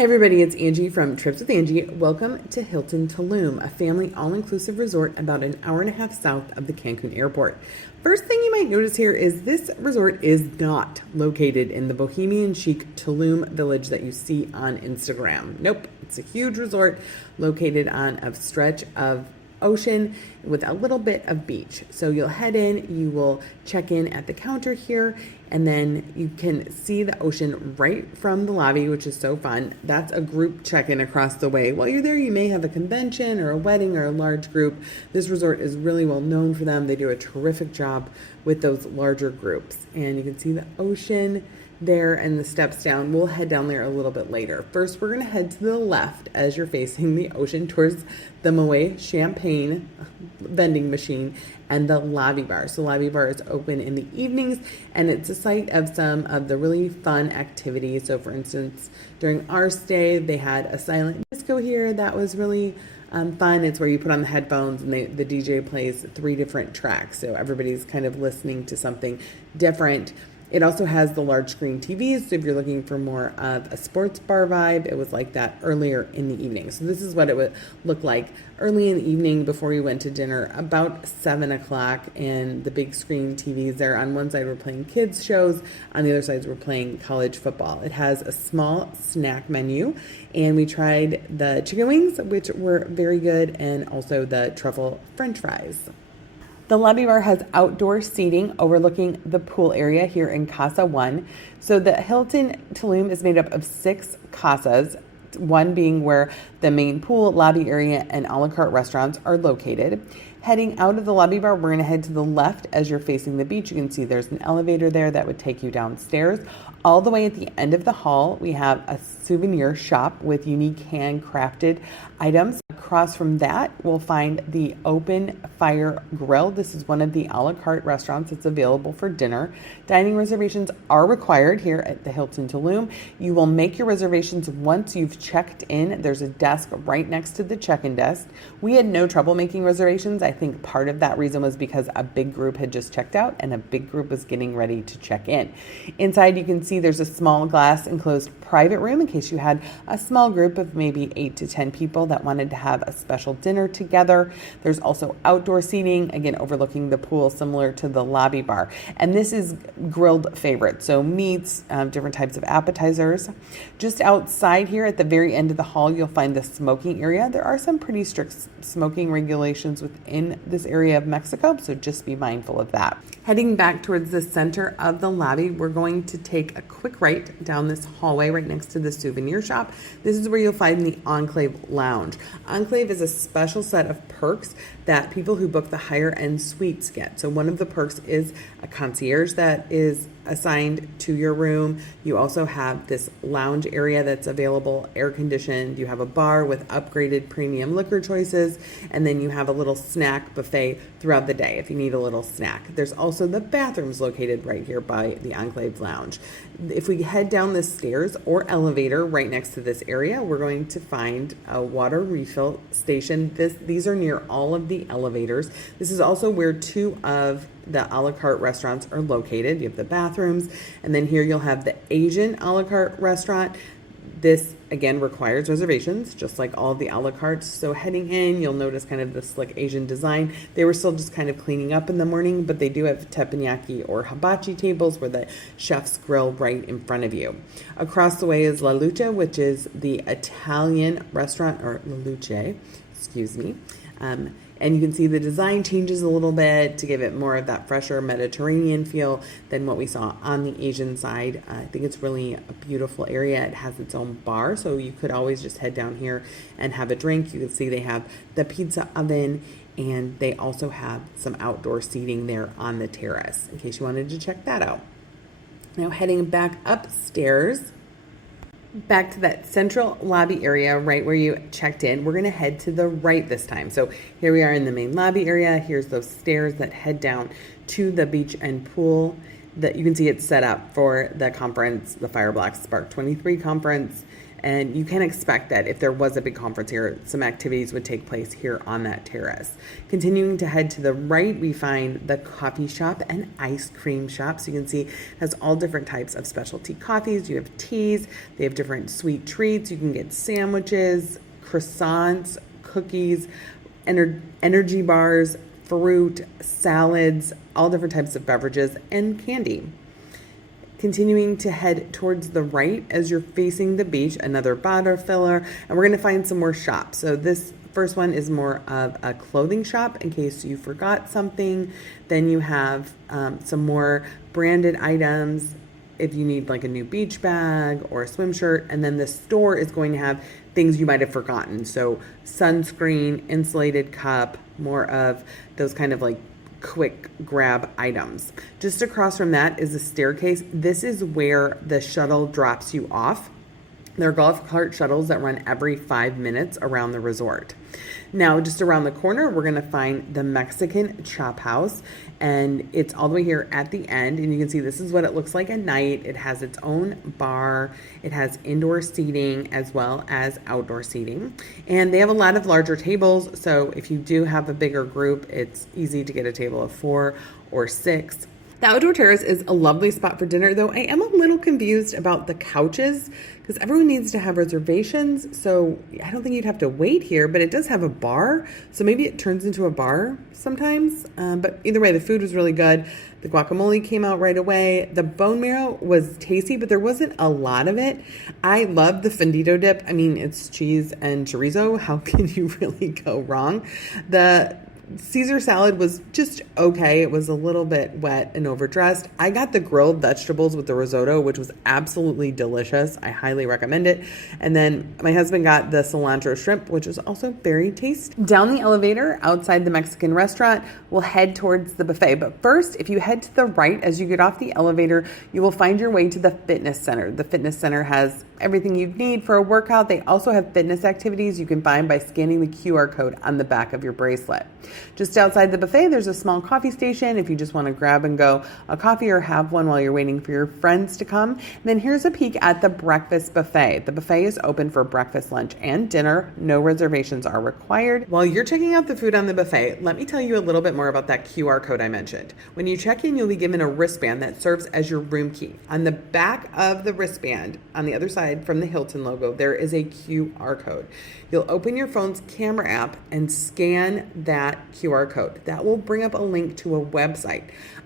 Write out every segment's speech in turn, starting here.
Hey everybody, it's Angie from Trips with Angie. Welcome to Hilton Tulum, a family all-inclusive resort about an hour and a half south of the Cancun airport. First thing you might notice here is this resort is not located in the bohemian chic Tulum village that you see on Instagram. Nope, it's a huge resort located on a stretch of ocean with a little bit of beach. So you'll head in, you will check in at the counter here, and then you can see the ocean right from the lobby, which is so fun. That's a group check-in across the way. While you're there, you may have a convention or a wedding or a large group. This resort is really well known for them. They do a terrific job with those larger groups. And you can see the ocean there and the steps down. We'll head down there a little bit later. First, we're going to head to the left as you're facing the ocean towards the Moet Champagne vending machine and the lobby bar. So lobby bar is open in the evenings, and it's a site of some of the really fun activities. So for instance, during our stay, they had a silent disco here that was really fun. It's where you put on the headphones and the DJ plays 3 different tracks. So everybody's kind of listening to something different. It also has the large screen TVs, so if you're looking for more of a sports bar vibe, it was like that earlier in the evening. So this is what it would look like early in the evening before we went to dinner, about 7 o'clock, and the big screen TVs there. On one side, we're playing kids shows. On the other side, we're playing college football. It has a small snack menu, and we tried the chicken wings, which were very good, and also the truffle french fries. The lobby bar has outdoor seating overlooking the pool area here in Casa 1. So the Hilton Tulum is made up of 6 casas, one being where the main pool, lobby area, and a la carte restaurants are located. Heading out of the lobby bar, we're going to head to the left as you're facing the beach. You can see there's an elevator there that would take you downstairs. All the way at the end of the hall, we have a souvenir shop with unique handcrafted items. Across from that, we'll find the open fire grill. This is one of the a la carte restaurants that's available for dinner. Dining reservations are required here at the Hilton Tulum. You will make your reservations once you've checked in. There's a desk right next to the check-in desk. We had no trouble making reservations. I think part of that reason was because a big group had just checked out and a big group was getting ready to check in. Inside, you can see there's a small glass enclosed private room in case you had a small group of maybe 8 to 10 people that wanted to have a special dinner together. There's also outdoor seating, again, overlooking the pool, similar to the lobby bar. And this is grilled favorites, so meats, different types of appetizers. Just outside here at the very end of the hall, you'll find the smoking area. There are some pretty strict smoking regulations within this area of Mexico, so just be mindful of that. Heading back towards the center of the lobby, we're going to take a quick right down this hallway right next to the souvenir shop. This is where you'll find the Enclave Lounge. Enclave is a special set of perks that people who book the higher end suites get. So one of the perks is a concierge that is assigned to your room. You also have this lounge area that's available, air conditioned. You have a bar with upgraded premium liquor choices, and then you have a little snack buffet throughout the day if you need a little snack. There's also the bathrooms located right here by the Enclave Lounge. If we head down the stairs or elevator right next to this area, we're going to find a water refill station. These are near all of the elevators. This is also where 2 of the a la carte restaurants are located. You have the bathrooms, and then here you'll have the Asian a la carte restaurant. This, again, requires reservations, just like all of the a la cartes. So heading in, you'll notice kind of the slick Asian design. They were still just kind of cleaning up in the morning, but they do have teppanyaki or hibachi tables where the chefs grill right in front of you. Across the way is La Luce, which is the Italian restaurant, or La Luce, excuse me. And you can see the design changes a little bit to give it more of that fresher Mediterranean feel than what we saw on the Asian side. I think it's really a beautiful area. It has its own bar, so you could always just head down here and have a drink. You can see they have the pizza oven, and they also have some outdoor seating there on the terrace, in case you wanted to check that out. Now heading back upstairs, back to that central lobby area right where you checked in, we're going to head to the right this time. So here we are in the main lobby area. Here's those stairs that head down to the beach and pool. That you can see it's set up for the conference, the Fireblocks Spark 23 conference. And you can expect that if there was a big conference here, some activities would take place here on that terrace. Continuing to head to the right, we find the coffee shop and ice cream shop. So you can see it has all different types of specialty coffees. You have teas, they have different sweet treats. You can get sandwiches, croissants, cookies, energy bars, fruit, salads, all different types of beverages, and candy. Continuing to head towards the right as you're facing the beach, another bottle filler, and we're going to find some more shops. So this first one is more of a clothing shop in case you forgot something. Then you have some more branded items if you need like a new beach bag or a swim shirt. And then the store is going to have things you might have forgotten. So sunscreen, insulated cup, more of those kind of like quick grab items. Just across from that is a staircase. This is where the shuttle drops you off. There are golf cart shuttles that run every 5 minutes around the resort. Now, just around the corner, we're going to find the Mexican Chop House, and it's all the way here at the end. And you can see this is what it looks like at night. It has its own bar. It has indoor seating as well as outdoor seating. And they have a lot of larger tables. So if you do have a bigger group, it's easy to get a table of 4 or 6. The outdoor terrace is a lovely spot for dinner, though I am a little confused about the couches because everyone needs to have reservations. So I don't think you'd have to wait here, but it does have a bar. So maybe it turns into a bar sometimes. But either way, the food was really good. The guacamole came out right away. The bone marrow was tasty, but there wasn't a lot of it. I love the fondito dip. I mean, it's cheese and chorizo. How can you really go wrong? The Caesar salad was just okay. It was a little bit wet and overdressed. I got the grilled vegetables with the risotto, which was absolutely delicious. I highly recommend it. And then my husband got the cilantro shrimp, which was also very tasty. Down the elevator outside the Mexican restaurant, we'll head towards the buffet. But first, if you head to the right as you get off the elevator, you will find your way to the fitness center. The fitness center has everything you need for a workout. They also have fitness activities you can find by scanning the QR code on the back of your bracelet. Just outside the buffet, there's a small coffee station if you just want to grab and go a coffee or have one while you're waiting for your friends to come. And then here's a peek at the breakfast buffet. The buffet is open for breakfast, lunch, and dinner. No reservations are required. While you're checking out the food on the buffet, let me tell you a little bit more about that QR code I mentioned. When you check in, you'll be given a wristband that serves as your room key. On the back of the wristband, on the other side from the Hilton logo, there is a QR code. You'll open your phone's camera app and scan that QR code. That will bring up a link to a website.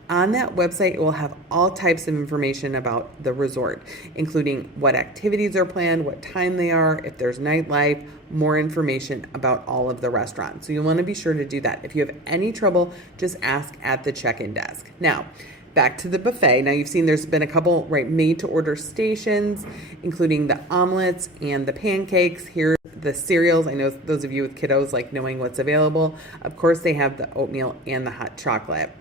On that website, it will have all types of information about the resort, including what activities are planned, what time they are, if there's nightlife, more information about all of the restaurants. So you'll want to be sure to do that. If you have any trouble, just ask at the check-in desk. Now, back to the buffet. Now you've seen there's been a couple made to order stations, including the omelets and the pancakes. Here the cereals. I know those of you with kiddos like knowing what's available. Of course, they have the oatmeal and the hot chocolate.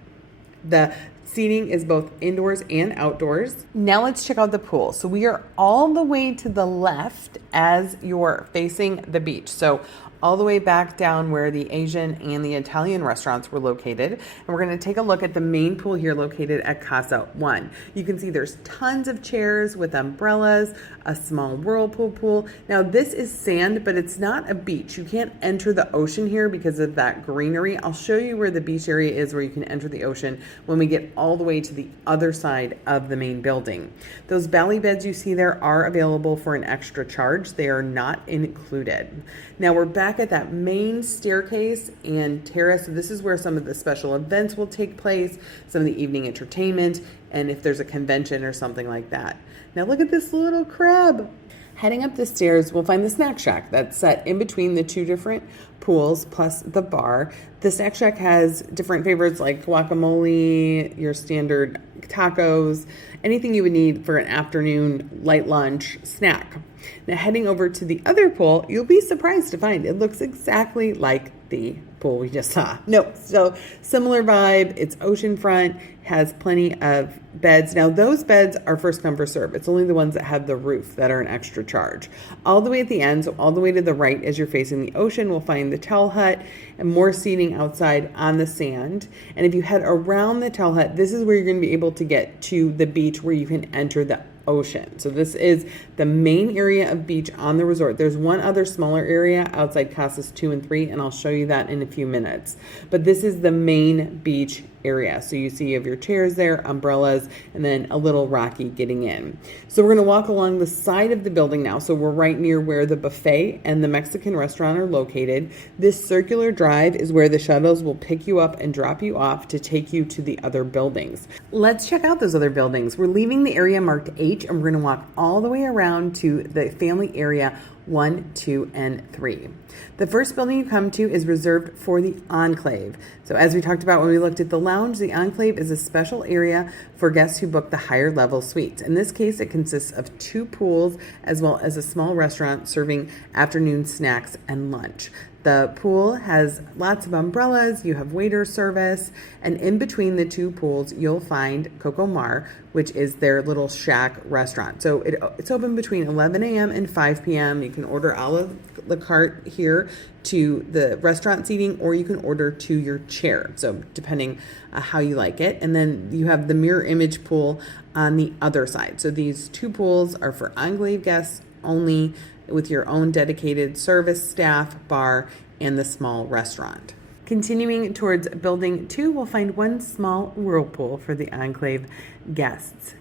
The seating is both indoors and outdoors. Now let's check out the pool. So we are all the way to the left as you're facing the beach. So all the way back down where the Asian and the Italian restaurants were located. And we're going to take a look at the main pool here located at Casa 1. You can see there's tons of chairs with umbrellas, a small whirlpool pool. Now this is sand, but it's not a beach. You can't enter the ocean here because of that greenery. I'll show you where the beach area is where you can enter the ocean when we get all the way to the other side of the main building. Those belly beds you see there are available for an extra charge. They are not included. Now we're back at that main staircase and terrace. So this is where some of the special events will take place, some of the evening entertainment, and if there's a convention or something like that. Now look at this little crab. Heading up the stairs, we'll find the snack shack that's set in between the two different pools plus the bar. The snack shack has different favorites like guacamole, your standard tacos, anything you would need for an afternoon light lunch snack. Now heading over to the other pool, you'll be surprised to find it looks exactly like the pool we just saw. No, so similar vibe. It's oceanfront, has plenty of beds. Now those beds are first come first serve. It's only the ones that have the roof that are an extra charge. All the way at the end, so all the way to the right as you're facing the ocean, we'll find the towel hut and more seating outside on the sand. And if you head around the towel hut, this is where you're going to be able to get to the beach where you can enter the ocean. So this is the main area of beach on the resort. There's one other smaller area outside Casas 2 and 3, and I'll show you that in a few minutes. But this is the main beach area. So you see you have your chairs there, umbrellas, and then a little rocky getting in. So we're going to walk along the side of the building now. So we're right near where the buffet and the Mexican restaurant are located. This circular drive is where the shuttles will pick you up and drop you off to take you to the other buildings. Let's check out those other buildings. We're leaving the area marked H, and we're going to walk all the way around to the family area 1, 2, and 3. The first building you come to is reserved for the Enclave. So as we talked about when we looked at the lounge, the Enclave is a special area for guests who book the higher level suites. In this case, it consists of 2 pools as well as a small restaurant serving afternoon snacks and lunch. The pool has lots of umbrellas, you have waiter service, and in between the 2 pools, you'll find Coco Mar, which is their little shack restaurant. So it's open between 11 a.m. and 5 p.m. You can order a la carte here to the restaurant seating, or you can order to your chair. So depending how you like it. And then you have the mirror image pool on the other side. So these 2 pools are for Enclave guests only, with your own dedicated service staff, bar, and the small restaurant. Continuing towards building 2, we'll find one small whirlpool for the Enclave guests.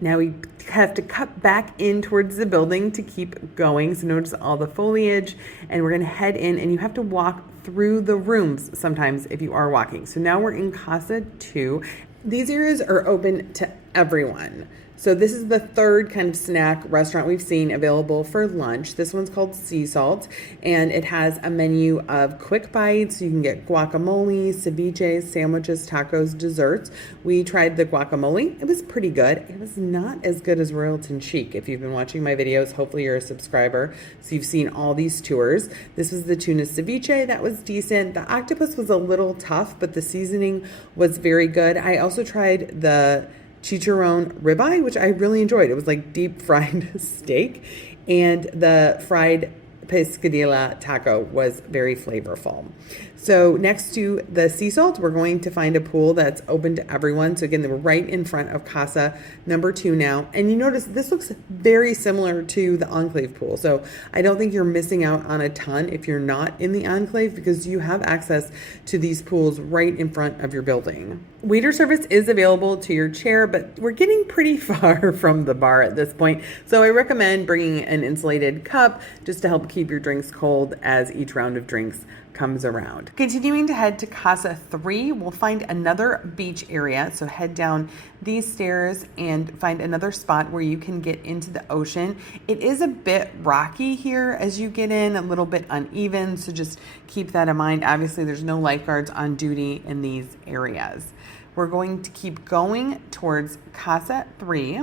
Now we have to cut back in towards the building to keep going. So notice all the foliage, and we're going to head in, and you have to walk through the rooms sometimes if you are walking. So now we're in Casa 2. These areas are open to everyone. So this is the third kind of snack restaurant we've seen available for lunch. This one's called Sea Salt, and it has a menu of quick bites. You can get guacamole, ceviche, sandwiches, tacos, desserts. We tried the guacamole. It was pretty good. It was not as good as Royalton Chic. If you've been watching my videos, hopefully you're a subscriber, so you've seen all these tours. This was the tuna ceviche. That was decent. The octopus was a little tough, but the seasoning was very good. I also tried the chicharron ribeye, which I really enjoyed. It was like deep fried steak, and the fried pescadilla taco was very flavorful. So next to the Sea Salt, we're going to find a pool that's open to everyone. So again, we're right in front of Casa number 2 now. And you notice this looks very similar to the Enclave pool. So I don't think you're missing out on a ton if you're not in the Enclave, because you have access to these pools right in front of your building. Waiter service is available to your chair, but we're getting pretty far from the bar at this point. So I recommend bringing an insulated cup just to help keep your drinks cold as each round of drinks comes around. Continuing to head to Casa 3, we'll find another beach area. So head down these stairs and find another spot where you can get into the ocean. It is a bit rocky here as you get in, a little bit uneven, so just keep that in mind. Obviously, there's no lifeguards on duty in these areas. We're going to keep going towards Casa 3.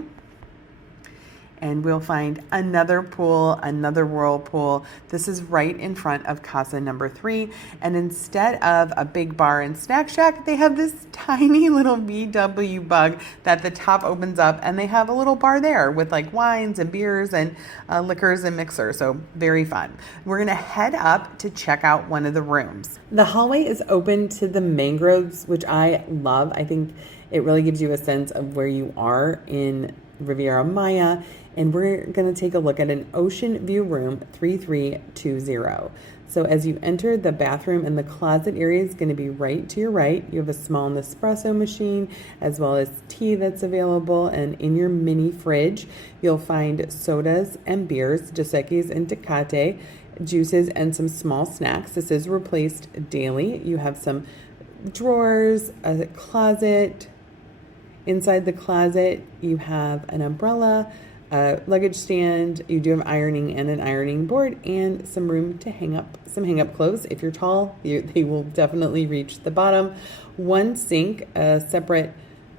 And we'll find another pool, another whirlpool. This is right in front of Casa number 3. And instead of a big bar and snack shack, they have this tiny little VW bug that the top opens up, and they have a little bar there with like wines and beers and liquors and mixers. So very fun. We're gonna head up to check out one of the rooms. The hallway is open to the mangroves, which I love. I think it really gives you a sense of where you are in Riviera Maya. And we're going to take a look at an ocean view room 3320. So as you enter, the bathroom and the closet area is going to be right to your right. You have a small Nespresso machine as well as tea that's available. And in your mini fridge, you'll find sodas and beers, Dos Equis and Tecate, juices, and some small snacks. This is replaced daily. You have some drawers, a closet. Inside the closet, you have an umbrella, luggage stand. You do have ironing and an ironing board, and some room to hang up some hang-up clothes. If you're tall, they will definitely reach the bottom. One sink, a separate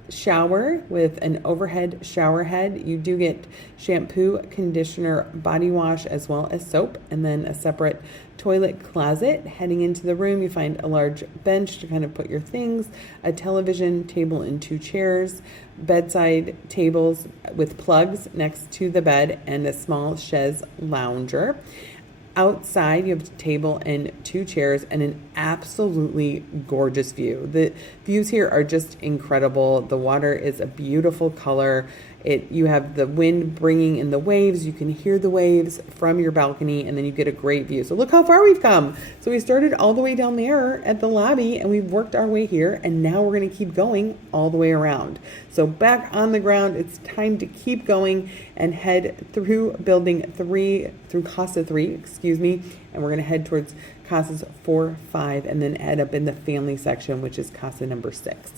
shower with an overhead shower head. You do get shampoo, conditioner, body wash, as well as soap, and then a separate toilet closet. Heading into the room, you find a large bench to kind of put your things, a television, table, and 2 chairs, bedside tables with plugs next to the bed, and a small chaise lounger. Outside, you have a table and 2 chairs and an absolutely gorgeous view. The views here are just incredible. The water is a beautiful color. You have the wind bringing in the waves. You can hear the waves from your balcony, and then you get a great view. So look how far we've come. So we started all the way down there at the lobby, and we've worked our way here, and now we're going to keep going all the way around. So back on the ground, it's time to keep going and head through building 3, through Casa 3, and we're going to head towards Casas 4, 5, and then end up in the family section, which is Casa number 6.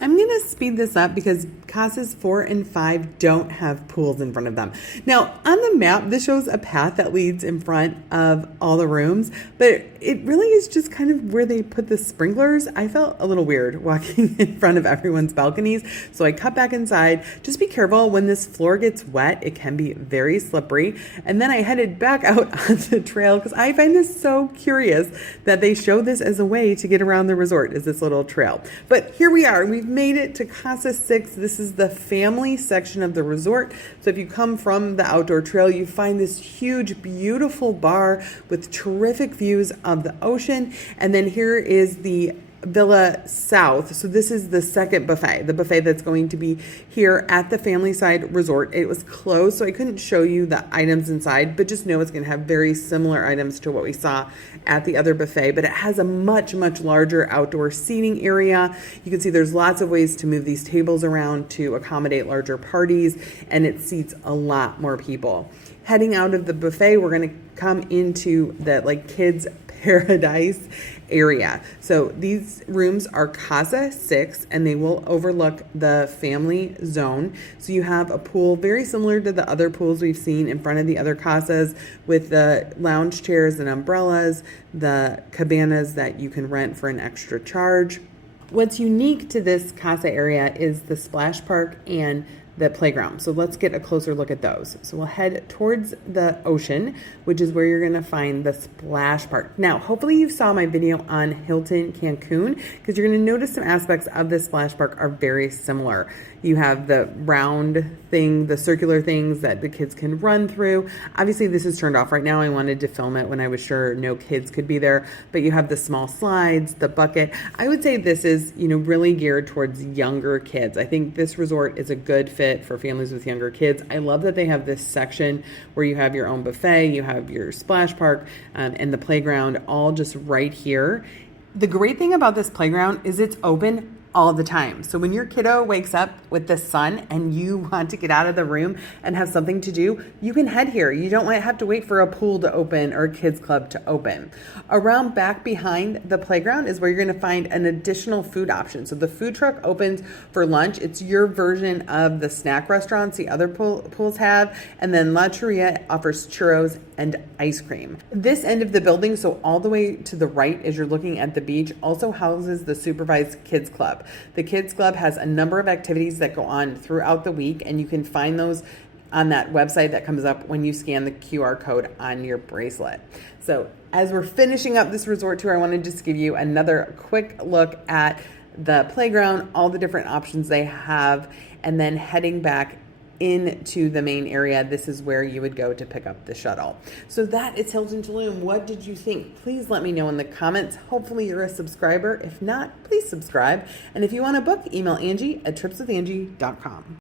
I'm going to speed this up because Casas 4 and 5 don't have pools in front of them. Now, on the map, this shows a path that leads in front of all the rooms, but it really is just kind of where they put the sprinklers. I felt a little weird walking in front of everyone's balconies, so I cut back inside. Just be careful when this floor gets wet. It can be very slippery. And then I headed back out on the trail because I find this so curious that they show this as a way to get around the resort, is this little trail. But here we are. We've made it to Casa 6. This is the family section of the resort. So if you come from the outdoor trail, you find this huge, beautiful bar with terrific views of the ocean. And then here is the Villa South. So this is the second buffet, the buffet that's going to be here at the Family Side Resort. It was closed, so I couldn't show you the items inside, but just know it's going to have very similar items to what we saw at the other buffet, but it has a much, much larger outdoor seating area. You can see there's lots of ways to move these tables around to accommodate larger parties, and it seats a lot more people. Heading out of the buffet, we're going to come into the kids paradise area. So these rooms are Casa 6, and they will overlook the family zone. So you have a pool very similar to the other pools we've seen in front of the other casas, with the lounge chairs and umbrellas, the cabanas that you can rent for an extra charge. What's unique to this casa area is the splash park and the playground. So let's get a closer look at those. So we'll head towards the ocean, which is where you're going to find the splash park. Now, hopefully you saw my video on Hilton Cancun, because you're going to notice some aspects of this splash park are very similar. You have the round thing, the circular things that the kids can run through. Obviously, this is turned off right now. I wanted to film it when I was sure no kids could be there, but you have the small slides, the bucket. I would say this is, really geared towards younger kids. I think this resort is a good fit for families with younger kids. I love that they have this section where you have your own buffet, you have your splash park, and the playground all just right here. The great thing about this playground is it's open all the time. So when your kiddo wakes up with the sun and you want to get out of the room and have something to do, you can head here. You don't have to wait for a pool to open or a kids club to open. Around back behind the playground is where you're going to find an additional food option. So the food truck opens for lunch. It's your version of the snack restaurants the other pools have. And then La Churria offers churros and ice cream. This end of the building, so all the way to the right as you're looking at the beach, also houses the supervised kids club. The kids club has a number of activities that go on throughout the week, and you can find those on that website that comes up when you scan the QR code on your bracelet. So as we're finishing up this resort tour, I want to just give you another quick look at the playground, all the different options they have, and then heading back into the main area. This is where you would go to pick up the shuttle. So that is Hilton Tulum. What did you think? Please let me know in the comments. Hopefully you're a subscriber. If not, please subscribe. And if you want to book, email Angie at tripswithangie.com.